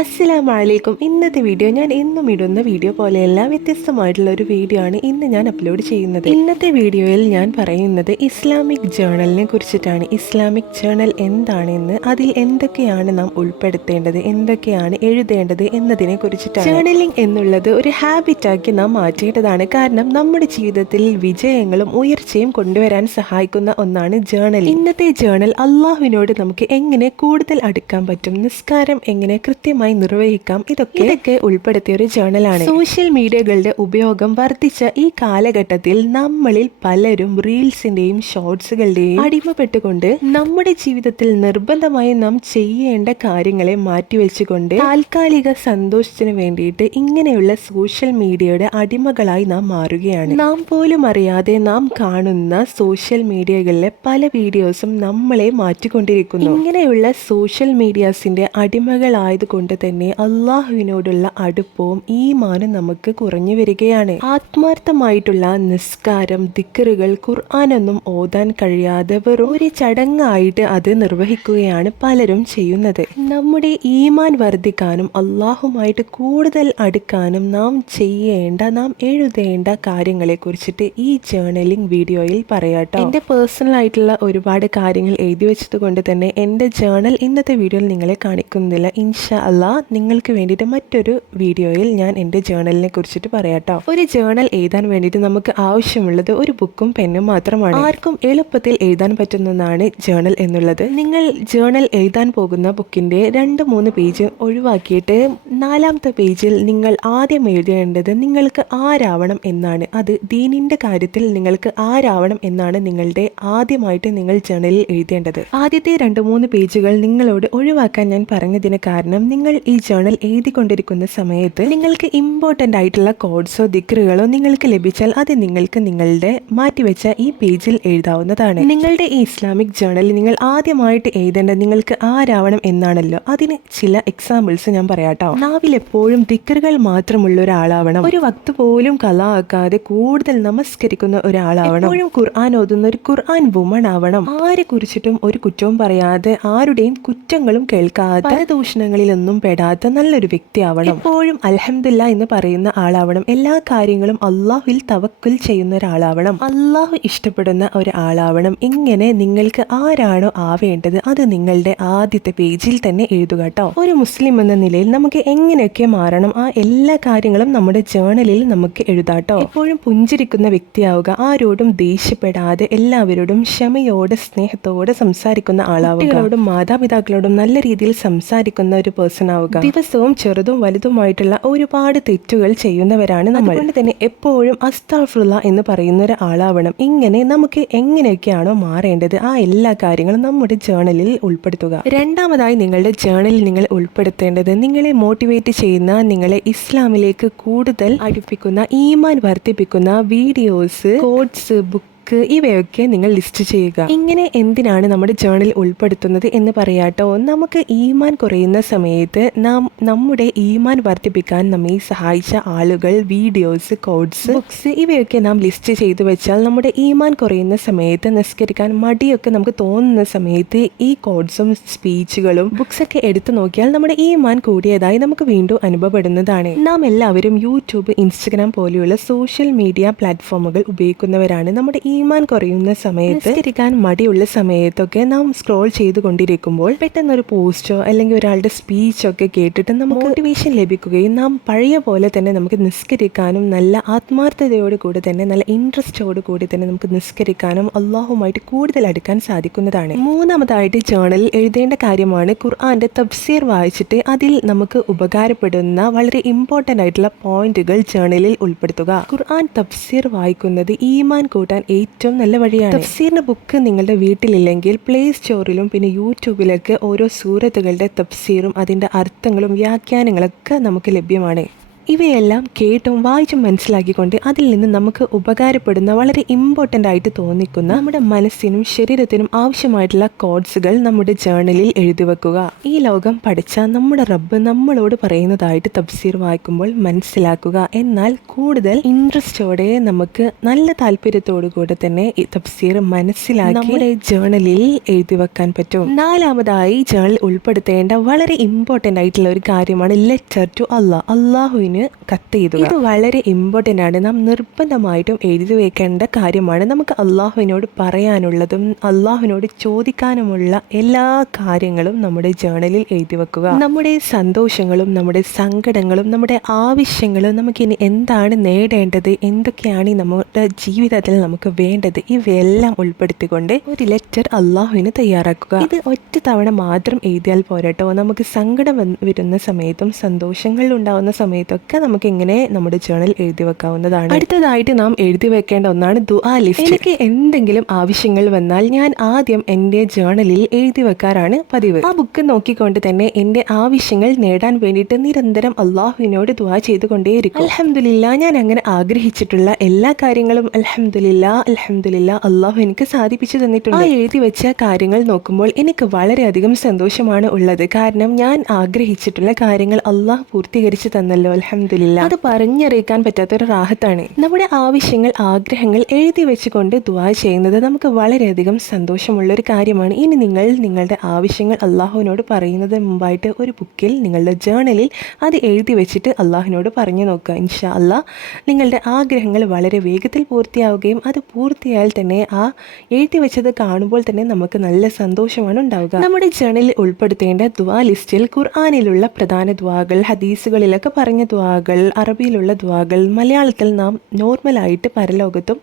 അസ്സലാമലൈക്കും. ഇന്നത്തെ വീഡിയോ ഞാൻ എന്നും ഇടുന്ന വീഡിയോ പോലെയല്ല വ്യത്യസ്തമായിട്ടുള്ള ഒരു വീഡിയോ ആണ് ഇന്ന് ഞാൻ അപ്ലോഡ് ചെയ്യുന്നത്. ഇന്നത്തെ വീഡിയോയിൽ ഞാൻ പറയുന്നത് ഇസ്ലാമിക് ജേണലിനെ കുറിച്ചിട്ടാണ്. ഇസ്ലാമിക് ജേണൽ എന്താണെന്ന് അതിൽ എന്തൊക്കെയാണ് നാം ഉൾപ്പെടുത്തേണ്ടത് എന്തൊക്കെയാണ് എഴുതേണ്ടത് എന്നതിനെ കുറിച്ചിട്ടാണ്. ജേണലിംഗ് എന്നുള്ളത് ഒരു ഹാബിറ്റാക്കി നാം മാറ്റേണ്ടതാണ്. കാരണം നമ്മുടെ ജീവിതത്തിൽ വിജയങ്ങളും ഉയർച്ചയും കൊണ്ടുവരാൻ സഹായിക്കുന്ന ഒന്നാണ് ജേണൽ. ഇന്നത്തെ ജേണൽ അള്ളാഹുവിനോട് നമുക്ക് എങ്ങനെ കൂടുതൽ അടുക്കാൻ പറ്റും നിസ്കാരം എങ്ങനെ കൃത്യമായി നിർവഹിക്കാം. ഇതൊക്കെ ഇതൊക്കെ ഉൾപ്പെടുത്തിയ ഒരു ജേണലാണ് സോഷ്യൽ മീഡിയകളുടെ ഉപയോഗം വർദ്ധിച്ച ഈ കാലഘട്ടത്തിൽ നമ്മളിൽ പലരും റീൽസിന്റെയും ഷോർട്സുകളുടെയും അടിമപ്പെട്ടുകൊണ്ട് നമ്മുടെ ജീവിതത്തിൽ നിർബന്ധമായി നാം ചെയ്യേണ്ട കാര്യങ്ങളെ മാറ്റിവെച്ചുകൊണ്ട് താൽക്കാലിക സന്തോഷത്തിന് വേണ്ടിയിട്ട് ഇങ്ങനെയുള്ള സോഷ്യൽ മീഡിയയുടെ അടിമകളായി നാം മാറുകയാണ്. നാം പോലും അറിയാതെ നാം കാണുന്ന സോഷ്യൽ മീഡിയകളിലെ പല വീഡിയോസും നമ്മളെ മാറ്റിക്കൊണ്ടിരിക്കുന്നു. ഇങ്ങനെയുള്ള സോഷ്യൽ മീഡിയാസിന്റെ അടിമകളായതുകൊണ്ട് തന്നെ അള്ളാഹുവിനോടുള്ള അടുപ്പവും ഈമാനും നമുക്ക് കുറഞ്ഞു വരികയാണ്. ആത്മാർത്ഥമായിട്ടുള്ള നിസ്കാരം ദിക്കറുകൾ ഖുർആാനൊന്നും ഓതാൻ കഴിയാതെ വെറും ഒരു ചടങ്ങായിട്ട് അത് നിർവഹിക്കുകയാണ് പലരും ചെയ്യുന്നത്. നമ്മുടെ ഈമാൻ വർദ്ധിക്കാനും അള്ളാഹുമായിട്ട് കൂടുതൽ അടുക്കാനും നാം ചെയ്യേണ്ട നാം എഴുതേണ്ട കാര്യങ്ങളെ കുറിച്ചിട്ട് ഈ ജേർണലിംഗ് വീഡിയോയിൽ പറയാട്ടോ എന്റെ പേഴ്സണൽ ആയിട്ടുള്ള ഒരുപാട് കാര്യങ്ങൾ എഴുതി വെച്ചത് കൊണ്ട് തന്നെ എന്റെ ജേർണൽ ഇന്നത്തെ വീഡിയോയിൽ നിങ്ങളെ കാണിക്കുന്നില്ല. ഇൻഷാ അല്ലാ നിങ്ങൾക്ക് വേണ്ടിയിട്ട് മറ്റൊരു വീഡിയോയിൽ ഞാൻ എന്റെ ജേണലിനെ കുറിച്ചിട്ട് പറയാട്ടോ. ഒരു ജേണൽ എഴുതാൻ വേണ്ടിയിട്ട് നമുക്ക് ആവശ്യമുള്ളത് ഒരു ബുക്കും പെന്നും മാത്രമാണ്. ആർക്കും എളുപ്പത്തിൽ എഴുതാൻ പറ്റുന്നതാണ് ജേണൽ എന്നുള്ളത്. നിങ്ങൾ ജേണൽ എഴുതാൻ പോകുന്ന ബുക്കിന്റെ രണ്ട് മൂന്ന് പേജ് ഒഴിവാക്കിയിട്ട് നാലാമത്തെ പേജിൽ നിങ്ങൾ ആദ്യം എഴുതേണ്ടത് നിങ്ങൾക്ക് ആരാവണം എന്നാണ്. അത് ദീനിന്റെ കാര്യത്തിൽ നിങ്ങൾക്ക് ആരാവണം എന്നാണ് നിങ്ങളുടെ ആദ്യമായിട്ട് നിങ്ങൾ ജേണലിൽ എഴുതേണ്ടത്. ആദ്യത്തെ രണ്ട് മൂന്ന് പേജുകൾ നിങ്ങളോട് ഒഴിവാക്കാൻ ഞാൻ പറഞ്ഞതിന് കാരണം നിങ്ങൾ ഈ ജേണൽ എഴുതിക്കൊണ്ടിരിക്കുന്ന സമയത്ത് നിങ്ങൾക്ക് ഇമ്പോർട്ടന്റ് ആയിട്ടുള്ള കോഡ്സോ ദിക്റുകളോ നിങ്ങൾക്ക് ലഭിച്ചാൽ അത് നിങ്ങൾക്ക് നിങ്ങളുടെ മാറ്റിവെച്ച ഈ പേജിൽ എഴുതാവുന്നതാണ്. നിങ്ങളുടെ ഈ ഇസ്ലാമിക് ജേണൽ നിങ്ങൾ ആദ്യമായിട്ട് എഴുതേണ്ടത് നിങ്ങൾക്ക് ആരാവണം എന്നാണല്ലോ. അതിന് ചില എക്സാമ്പിൾസ് ഞാൻ പറയാട്ടോ. നാവിൽ എപ്പോഴും ദിക്റുകൾ മാത്രമുള്ള ഒരാളാവണം. ഒരു വക്ത് പോലും കല ആക്കാതെ കൂടുതൽ നമസ്കരിക്കുന്ന ഒരാളാവണം. എപ്പോഴും ഖുർആൻ ഓതുന്ന ഒരു ഖുർആൻ വുമൺ ആവണം. ആരെ കുറിച്ചിട്ടും ഒരു കുറ്റവും പറയാതെ ആരുടെയും കുറ്റങ്ങളും കേൾക്കാതെ പരദൂഷണങ്ങളിലൊന്നും പെടാത്ത നല്ലൊരു വ്യക്തിയാവണം. എപ്പോഴും അലഹമില്ല എന്ന് പറയുന്ന ആളാവണം. എല്ലാ കാര്യങ്ങളും അള്ളാഹുവിൽ തവക്കുൽ ചെയ്യുന്ന ഒരാളാവണം. അള്ളാഹു ഇഷ്ടപ്പെടുന്ന ഒരാളാവണം. ഇങ്ങനെ നിങ്ങൾക്ക് ആരാണോ ആവേണ്ടത് അത് നിങ്ങളുടെ ആദ്യത്തെ പേജിൽ തന്നെ എഴുതുക കേട്ടോ. ഒരു മുസ്ലിം എന്ന നിലയിൽ നമുക്ക് എങ്ങനെയൊക്കെ മാറണം? ആ എല്ലാ കാര്യങ്ങളും നമ്മുടെ ജേണലിൽ നമുക്ക് എഴുതാട്ടോ എപ്പോഴും പുഞ്ചിരിക്കുന്ന വ്യക്തിയാവുക ആരോടും ദേഷ്യപ്പെടാതെ എല്ലാവരോടും ക്ഷമയോടെ സ്നേഹത്തോടെ സംസാരിക്കുന്ന ആളാവുക. മാതാപിതാക്കളോടും നല്ല രീതിയിൽ സംസാരിക്കുന്ന ഒരു പേഴ്സൺ ആവുക ദിവസവും ചെറുതും വലുതുമായിട്ടുള്ള ഒരുപാട് തെറ്റുകൾ ചെയ്യുന്നവരാണ് നമ്മൾ. അതുകൊണ്ട് തന്നെ എപ്പോഴും അസ്താഫുള്ള എന്ന് പറയുന്ന ഒരാളാവണം. ഇങ്ങനെ നമുക്ക് എങ്ങനെയൊക്കെയാണോ മാറേണ്ടത് ആ എല്ലാ കാര്യങ്ങളും നമ്മുടെ ജേണലിൽ ഉൾപ്പെടുത്തുക. രണ്ടാമതായി നിങ്ങളുടെ ജേണലിൽ നിങ്ങൾ ഉൾപ്പെടുത്തേണ്ടത് നിങ്ങളെ മോട്ടിവേറ്റ് ചെയ്യുന്ന നിങ്ങളെ ഇസ്ലാമിലേക്ക് കൂടുതൽ അടുപ്പിക്കുന്ന ഈമാൻ വർദ്ധിപ്പിക്കുന്ന വീഡിയോസ് കോഡ്സ് ബുക്ക് ഇവയൊക്കെ നിങ്ങൾ ലിസ്റ്റ് ചെയ്യുക. ഇങ്ങനെ എന്തിനാണ് നമ്മുടെ ജേണൽ ഉൾപ്പെടുത്തുന്നത് എന്ന് പറയാട്ടോ? നമുക്ക് ഈമാൻ കുറയുന്ന സമയത്ത് നാം നമ്മുടെ ഈമാൻ വർദ്ധിപ്പിക്കാൻ നമ്മെ സഹായിച്ച ആളുകൾ വീഡിയോസ് കോഡ്സ് ബുക്സ് ഇവയൊക്കെ നാം ലിസ്റ്റ് ചെയ്തു വെച്ചാൽ നമ്മുടെ ഈമാൻ കുറയുന്ന സമയത്ത് നിസ്കരിക്കാൻ മടിയൊക്കെ നമുക്ക് തോന്നുന്ന സമയത്ത് ഈ കോഡ്സും സ്പീച്ചുകളും ബുക്സ് ഒക്കെ എടുത്തു നോക്കിയാൽ നമ്മുടെ ഈമാൻ കൂടിയതായി നമുക്ക് വീണ്ടും അനുഭവപ്പെടുന്നതാണ്. നാം എല്ലാവരും യൂട്യൂബ് ഇൻസ്റ്റഗ്രാം പോലെയുള്ള സോഷ്യൽ മീഡിയ പ്ലാറ്റ്ഫോമുകൾ ഉപയോഗിക്കുന്നവരാണ്. നമ്മുടെ ഈമാൻ കുറയുന്ന സമയത്ത് നിസ്കരിക്കാൻ മടിയുള്ള സമയത്തൊക്കെ നാം സ്ക്രോൾ ചെയ്തുകൊണ്ടിരിക്കുമ്പോൾ പെട്ടെന്ന് ഒരു പോസ്റ്റോ അല്ലെങ്കിൽ ഒരാളുടെ സ്പീച്ചോ ഒക്കെ കേട്ടിട്ട് നമുക്ക് മോട്ടിവേഷൻ ലഭിക്കുകയും നാം പഴയ പോലെ തന്നെ നമുക്ക് നിസ്കരിക്കാനും നല്ല ആത്മാർത്ഥതയോട് കൂടി തന്നെ നല്ല ഇൻട്രസ്റ്റോട് കൂടി തന്നെ നമുക്ക് നിസ്കരിക്കാനും അള്ളാഹുമായിട്ട് കൂടുതൽ അടുക്കാൻ സാധിക്കുന്നതാണ്. മൂന്നാമതായിട്ട് ജേണൽ എഴുതേണ്ട കാര്യമാണ് ഖുർആന്റെ തഫ്സീർ വായിച്ചിട്ട് അതിൽ നമുക്ക് ഉപകാരപ്പെടുന്ന വളരെ ഇമ്പോർട്ടന്റ് ആയിട്ടുള്ള പോയിന്റുകൾ ജേണലിൽ ഉൾപ്പെടുത്തുക. ഖുർആൻ തഫ്സീർ വായിക്കുന്നത് ഈമാൻ കൂട്ടാൻ ഏറ്റവും നല്ല വഴിയാണ്. തഫ്സീറിന്റെ ബുക്ക് നിങ്ങളുടെ വീട്ടിലില്ലെങ്കിൽ പ്ലേ സ്റ്റോറിലും പിന്നെ യൂട്യൂബിലൊക്കെ ഓരോ സൂറത്തുകളുടെ തഫ്സീറും അതിന്റെ അർത്ഥങ്ങളും വ്യാഖ്യാനങ്ങളൊക്കെ നമുക്ക് ലഭ്യമാണ്. ഇവയെല്ലാം കേട്ടും വായിച്ചും മനസ്സിലാക്കിക്കൊണ്ട് അതിൽ നിന്ന് നമുക്ക് ഉപകാരപ്പെടുന്ന വളരെ ഇമ്പോർട്ടന്റ് ആയിട്ട് തോന്നിക്കുന്ന നമ്മുടെ മനസ്സിനും ശരീരത്തിനും ആവശ്യമായിട്ടുള്ള കോഡ്സുകൾ നമ്മുടെ ജേർണലിൽ എഴുതി വെക്കുക. ഈ ലോകം പഠിച്ച നമ്മുടെ റബ്ബ് നമ്മളോട് പറയുന്നതായിട്ട് തഫ്സീർ വായിക്കുമ്പോൾ മനസ്സിലാക്കുക. എന്നാൽ കൂടുതൽ ഇൻട്രസ്റ്റോടെ നമുക്ക് നല്ല താല്പര്യത്തോടു കൂടെ തന്നെ ഈ തഫ്സീർ മനസ്സിലാക്കി നമ്മുടെ ജേർണലിൽ എഴുതി വെക്കാൻ പറ്റും. നാലാമതായി ജേർണൽ ഉൾപ്പെടുത്തേണ്ട വളരെ ഇമ്പോർട്ടന്റ് ആയിട്ടുള്ള ഒരു കാര്യമാണ് ലെറ്റർ ടു അള്ളാഹ് അള്ളാഹുവിന് കത്ത് ചെയ്തു ഇത് വളരെ ഇമ്പോർട്ടന്റ് ആണ്. നാം നിർബന്ധമായിട്ടും എഴുതി വെക്കേണ്ട കാര്യമാണ്. നമുക്ക് അള്ളാഹുവിനോട് പറയാനുള്ളതും അള്ളാഹുവിനോട് ചോദിക്കാനുമുള്ള എല്ലാ കാര്യങ്ങളും നമ്മുടെ ജേണലിൽ എഴുതി വെക്കുക. നമ്മുടെ സന്തോഷങ്ങളും നമ്മുടെ സങ്കടങ്ങളും നമ്മുടെ ആവശ്യങ്ങളും നമുക്കിനി എന്താണ് നേടേണ്ടത്? എന്തൊക്കെയാണ് നമ്മുടെ ജീവിതത്തിൽ നമുക്ക് വേണ്ടത്? ഇവയെല്ലാം ഉൾപ്പെടുത്തിക്കൊണ്ട് ഒരു ലെറ്റർ അള്ളാഹുവിന് തയ്യാറാക്കുക. ഇത് ഒറ്റ തവണ മാത്രം എഴുതിയാൽ പോരാട്ടോ. നമുക്ക് സങ്കടം വരുന്ന സമയത്തും സന്തോഷങ്ങൾ ഉണ്ടാവുന്ന സമയത്തൊക്കെ നമുക്ക് ഇങ്ങനെ നമ്മുടെ ജേണൽ എഴുതി വെക്കാവുന്നതാണ്. അടുത്തതായിട്ട് നാം എഴുതി വെക്കേണ്ട ഒന്നാണ് ദുആ ലിസ്റ്റ്. എനിക്ക് എന്തെങ്കിലും ആവശ്യങ്ങൾ വന്നാൽ ഞാൻ ആദ്യം എന്റെ ജേണലിൽ എഴുതി വെക്കാറാണ് പതിവ്. ആ ബുക്ക് നോക്കിക്കൊണ്ട് തന്നെ എന്റെ ആവശ്യങ്ങൾ നേടാൻ വേണ്ടിയിട്ട് നിരന്തരം അള്ളാഹുവിനോട് ദുആ ചെയ്തുകൊണ്ടേയിരിക്കും. അലഹമില്ല ഞാൻ അങ്ങനെ ആഗ്രഹിച്ചിട്ടുള്ള എല്ലാ കാര്യങ്ങളും അലഹമില്ല അലഹമില്ല അള്ളാഹു എനിക്ക് സാധിപ്പിച്ചു തന്നിട്ടുണ്ട്. ആ എഴുതി വെച്ച കാര്യങ്ങൾ നോക്കുമ്പോൾ എനിക്ക് വളരെയധികം സന്തോഷമാണ് ഉള്ളത്. കാരണം ഞാൻ ആഗ്രഹിച്ചിട്ടുള്ള കാര്യങ്ങൾ അള്ളാഹ് പൂർത്തീകരിച്ചു തന്നല്ലോ അലഹമില്ല അത് പറഞ്ഞറിയിക്കാൻ പറ്റാത്തൊരു റാഹത്താണ്. നമ്മുടെ ആവശ്യങ്ങൾ ആഗ്രഹങ്ങൾ എഴുതി വെച്ചുകൊണ്ട് ദുവാ ചെയ്യുന്നത് നമുക്ക് വളരെയധികം സന്തോഷമുള്ള ഒരു കാര്യമാണ്. ഇനി നിങ്ങൾ നിങ്ങളുടെ ആവശ്യങ്ങൾ അള്ളാഹുവിനോട് പറയുന്നത് മുമ്പായിട്ട് ഒരു ബുക്കിൽ നിങ്ങളുടെ ജേണലിൽ അത് എഴുതി വെച്ചിട്ട് അള്ളാഹുവിനോട് പറഞ്ഞു നോക്കുക. ഇൻഷാ അല്ലാ നിങ്ങളുടെ ആഗ്രഹങ്ങൾ വളരെ വേഗത്തിൽ പൂർത്തിയാവുകയും അത് പൂർത്തിയായാൽ തന്നെ ആ എഴുതി വെച്ചത് കാണുമ്പോൾ തന്നെ നമുക്ക് നല്ല സന്തോഷമാണ് ഉണ്ടാവുക. നമ്മുടെ ജേണലിൽ ഉൾപ്പെടുത്തേണ്ട ദ്വാ ലിസ്റ്റിൽ ഖുർആാനിലുള്ള പ്രധാന ദ്വാകൾ ഹദീസുകളിലൊക്കെ പറഞ്ഞ ദ്വാകൾ അറബിയിലുള്ള ദ്വാകൾ മലയാളത്തിൽ നാം നോർമലായിട്ട് പരലോകത്തും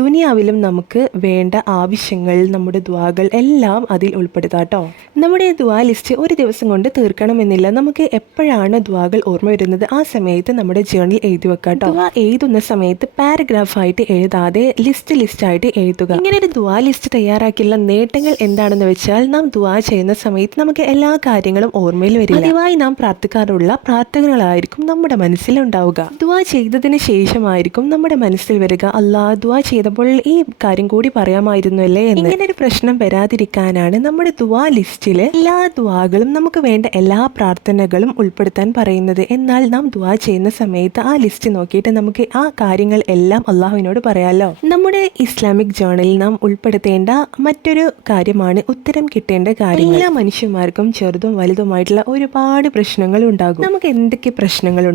ദുനിയാവിലും നമുക്ക് വേണ്ട ആവശ്യങ്ങൾ നമ്മുടെ ദ്വാകൾ എല്ലാം അതിൽ ഉൾപ്പെടുത്താട്ടോ നമ്മുടെ ദ്വാ ലിസ്റ്റ് ഒരു ദിവസം കൊണ്ട് തീർക്കണമെന്നില്ല. നമുക്ക് എപ്പോഴാണ് ദ്വാകൾ ഓർമ്മ വരുന്നത്? ആ സമയത്ത് നമ്മുടെ ജേണൽ എഴുതി വെക്കാട്ടോ ദ്വാ എഴുതുന്ന സമയത്ത് പാരഗ്രാഫായിട്ട് എഴുതാതെ ലിസ്റ്റ് ലിസ്റ്റായിട്ട് എഴുതുക. ഇങ്ങനെ ഒരു ദ്വാ ലിസ്റ്റ് തയ്യാറാക്കിയുള്ള നേട്ടങ്ങൾ എന്താണെന്ന് വെച്ചാൽ നാം ദ്വാ ചെയ്യുന്ന സമയത്ത് നമുക്ക് എല്ലാ കാര്യങ്ങളും ഓർമ്മയിൽ വരില്ല. പതിവായി നാം പ്രാർത്ഥിക്കാറുള്ള പ്രാർത്ഥനകളായിരിക്കും നമ്മുടെ മനസ്സിലുണ്ടാവുക. ദ്വാ ചെയ്തതിന് ശേഷമായിരിക്കും നമ്മുടെ മനസ്സിൽ വരിക. അല്ലാ ദ്വാ ചെയ്തപ്പോൾ ഈ കാര്യം കൂടി പറയാമായിരുന്നു അല്ലേ എന്ന്. ഇങ്ങനെ ഒരു പ്രശ്നം വരാതിരിക്കാനാണ് നമ്മുടെ ദ്വാ ലിസ്റ്റിൽ എല്ലാ ദ്വാകളും നമുക്ക് വേണ്ട എല്ലാ പ്രാർത്ഥനകളും ഉൾപ്പെടുത്താൻ പറയുന്നത്. എന്നാൽ നാം ദ്വാ ചെയ്യുന്ന സമയത്ത് ആ ലിസ്റ്റ് നോക്കിയിട്ട് നമുക്ക് ആ കാര്യങ്ങൾ എല്ലാം അള്ളാഹുവിനോട് പറയാലോ? നമ്മുടെ ഇസ്ലാമിക് ജേണലിൽ നാം ഉൾപ്പെടുത്തേണ്ട മറ്റൊരു കാര്യമാണ് ഉത്തരം കിട്ടേണ്ട കാര്യം എല്ലാ മനുഷ്യന്മാർക്കും ചെറുതും വലുതുമായിട്ടുള്ള ഒരുപാട് പ്രശ്നങ്ങൾ ഉണ്ടാകും. നമുക്ക് എന്തൊക്കെ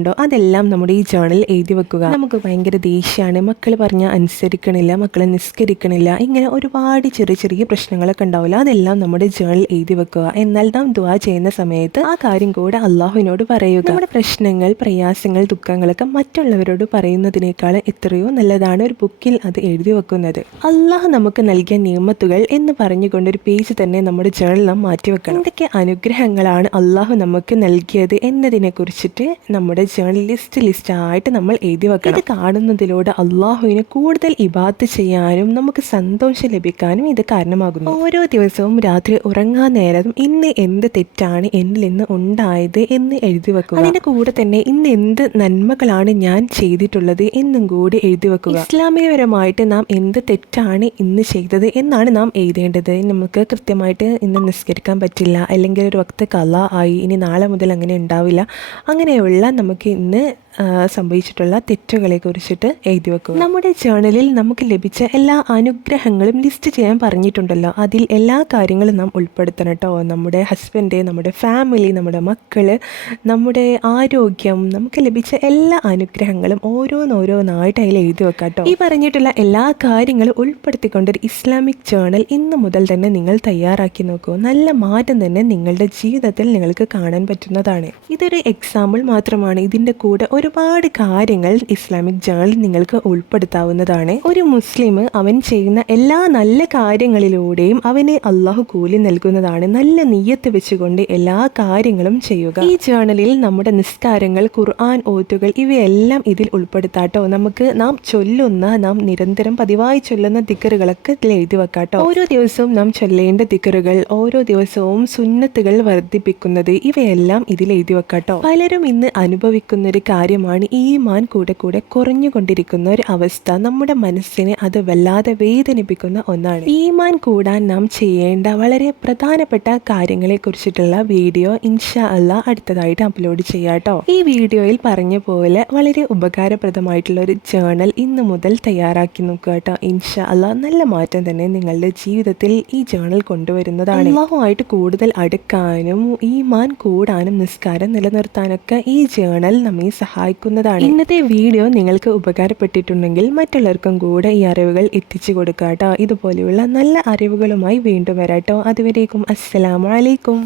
പ്രശ്നങ്ങളുണ്ടോ അതെല്ലാം നമ്മുടെ ഈ ജേണലിൽ എഴുതി വെക്കുക. നമുക്ക് ഭയങ്കര ദേഷ്യമാണ് മക്കൾ പറഞ്ഞ അനുസരിക്കണില്ല മക്കളെ നിസ്കരിക്കണില്ല. ഇങ്ങനെ ഒരുപാട് ചെറിയ ചെറിയ പ്രശ്നങ്ങളൊക്കെ ഉണ്ടാവില്ല. അതെല്ലാം നമ്മുടെ ജേണൽ എഴുതി വെക്കുക. എന്നാൽ നാം ദുവാ ചെയ്യുന്ന സമയത്ത് ആ കാര്യം കൂടെ അള്ളാഹുവിനോട് പറയുക. നമ്മുടെ പ്രശ്നങ്ങൾ പ്രയാസങ്ങൾ ദുഃഖങ്ങളൊക്കെ മറ്റുള്ളവരോട് പറയുന്നതിനേക്കാൾ എത്രയോ നല്ലതാണ് ഒരു ബുക്കിൽ അത് എഴുതി വെക്കുന്നത്. അള്ളാഹ് നമുക്ക് നൽകിയ നിയമത്തുകൾ എന്ന് പറഞ്ഞുകൊണ്ട് ഒരു പേജ് തന്നെ നമ്മുടെ ജേണൽ നാം മാറ്റിവെക്കണം എന്തൊക്കെ അനുഗ്രഹങ്ങളാണ് അള്ളാഹു നമുക്ക് നൽകിയത് എന്നതിനെ കുറിച്ചിട്ട് നമ്മുടെ ജേണൽ ലിസ്റ്റ് ലിസ്റ്റായിട്ട് നമ്മൾ എഴുതി വെക്കണം. ഇത് കാണുന്നതിലൂടെ അള്ളാഹുവിനെ കൂടുതൽ ഇബാത്ത് ചെയ്യാനും നമുക്ക് സന്തോഷം ലഭിക്കാനും ഇത് കാരണമാകുന്നു. ഓരോ ദിവസവും രാത്രി ഉറങ്ങാൻ നേരം ഇന്ന് എന്ത് തെറ്റാണ് എന്നിൽ നിന്ന് ഉണ്ടായത് എന്ന് എഴുതി വെക്കുക. അതിന് കൂടെ തന്നെ ഇന്ന് എന്ത് നന്മകളാണ് ഞാൻ ചെയ്തിട്ടുള്ളത് എന്നും കൂടി എഴുതി വെക്കുക. ഇസ്ലാമികപരമായിട്ട് നാം എന്ത് തെറ്റാണ് ഇന്ന് ചെയ്തത് എന്നാണ് നാം എഴുതേണ്ടത്. നമുക്ക് കൃത്യമായിട്ട് ഇന്ന് നിസ്കരിക്കാൻ പറ്റില്ല. അല്ലെങ്കിൽ ഒരു വക്ത കല ആയി ഇനി നാളെ മുതൽ അങ്ങനെ ഉണ്ടാവില്ല. അങ്ങനെയുള്ള നമുക്ക് ഇന്ന് ആ, സംഭവിച്ചിട്ടുള്ള തെറ്റുകളെ കുറിച്ചിട്ട് എഴുതി വെക്കുക. നമ്മുടെ ജേണലിൽ നമുക്ക് ലഭിച്ച എല്ലാ അനുഗ്രഹങ്ങളും ലിസ്റ്റ് ചെയ്യാൻ പറഞ്ഞിട്ടുണ്ടല്ലോ. അതിൽ എല്ലാ കാര്യങ്ങളും നാം ഉൾപ്പെടുത്തണം കേട്ടോ. നമ്മുടെ ഹസ്ബൻഡ് നമ്മുടെ ഫാമിലി നമ്മുടെ മക്കൾ നമ്മുടെ ആരോഗ്യം നമുക്ക് ലഭിച്ച എല്ലാ അനുഗ്രഹങ്ങളും ഓരോന്നോരോന്നായിട്ട് അതിൽ എഴുതി വെക്കാം കേട്ടോ. ഈ പറഞ്ഞിട്ടുള്ള എല്ലാ കാര്യങ്ങളും ഉൾപ്പെടുത്തിക്കൊണ്ട് ഒരു ഇസ്ലാമിക് ജേണൽ ഇന്ന് മുതൽ തന്നെ നിങ്ങൾ തയ്യാറാക്കി നോക്കൂ. നല്ല മാറ്റം തന്നെ നിങ്ങളുടെ ജീവിതത്തിൽ നിങ്ങൾക്ക് കാണാൻ പറ്റുന്നതാണ്. ഇതൊരു എക്സാമ്പിൾ മാത്രമാണ്. ഇതിന്റെ കൂടെ ഒരുപാട് കാര്യങ്ങൾ ഇസ്ലാമിക് ജേണൽ നിങ്ങൾക്ക് ഉൾപ്പെടുത്താവുന്നതാണ്. ഒരു മുസ്ലിം അവൻ ചെയ്യുന്ന എല്ലാ നല്ല കാര്യങ്ങളിലൂടെയും അവന് അള്ളാഹു കൂലി നൽകുന്നതാണ്. നല്ല നീയത്ത് വെച്ചുകൊണ്ട് എല്ലാ കാര്യങ്ങളും ചെയ്യുക. ഈ ജേണലിൽ നമ്മുടെ നിസ്കാരങ്ങൾ ഖുർആൻ ഓത്തുകൾ ഇവയെല്ലാം ഇതിൽ ഉൾപ്പെടുത്താട്ടോ. നമുക്ക് നാം ചൊല്ലുന്ന നാം നിരന്തരം പതിവായി ചൊല്ലുന്ന ദിക്കറുകളൊക്കെ ഇതിൽ എഴുതി വെക്കാട്ടോ. ഓരോ ദിവസവും നാം ചൊല്ലേണ്ട ദിക്കറുകൾ ഓരോ ദിവസവും സുന്നത്തുകൾ വർദ്ധിപ്പിക്കുന്നത് ഇവയെല്ലാം ഇതിൽ എഴുതി വെക്കാട്ടോ. പലരും ഇന്ന് അനുഭവിക്കുന്ന ഒരു ഒരു കാര്യമാണ് ഈ മാൻ കൂടെ കൂടെ കുറഞ്ഞുകൊണ്ടിരിക്കുന്ന ഒരു അവസ്ഥ. നമ്മുടെ മനസ്സിനെ അത് വല്ലാതെ വേദനിപ്പിക്കുന്ന ഒന്നാണ്. ഈ മാൻ കൂടാൻ നാം ചെയ്യേണ്ട വളരെ പ്രധാനപ്പെട്ട കാര്യങ്ങളെ കുറിച്ചിട്ടുള്ള വീഡിയോ ഇൻഷാ അല്ല അടുത്തതായിട്ട് അപ്ലോഡ് ചെയ്യാട്ടോ ഈ വീഡിയോയിൽ പറഞ്ഞ പോലെ വളരെ ഉപകാരപ്രദമായിട്ടുള്ള ഒരു ജേണൽ ഇന്ന് മുതൽ തയ്യാറാക്കി നോക്കുക കേട്ടോ ഇൻഷാ അല്ല നല്ല മാറ്റം തന്നെ നിങ്ങളുടെ ജീവിതത്തിൽ ഈ ജേണൽ കൊണ്ടുവരുന്നതാണ്. അള്ളാഹുമായിട്ട് കൂടുതൽ അടുക്കാനും ഈ മാൻ കൂടാനും നിസ്കാരം നിലനിർത്താനൊക്കെ ഈ ജേണൽ നമ്മെ സഹായിക്കുന്നതാണ്. ഇന്നത്തെ വീഡിയോ നിങ്ങൾക്ക് ഉപകാരപ്പെട്ടിട്ടുണ്ടെങ്കിൽ മറ്റുള്ളവർക്കും കൂടെ ഈ അറിവുകൾ എത്തിച്ചു കൊടുക്കാട്ടോ. കേട്ടോ ഇതുപോലെയുള്ള നല്ല അറിവുകളുമായി വീണ്ടും വരാട്ടോ. അതുവരേക്കും അസ്സലാമലൈക്കും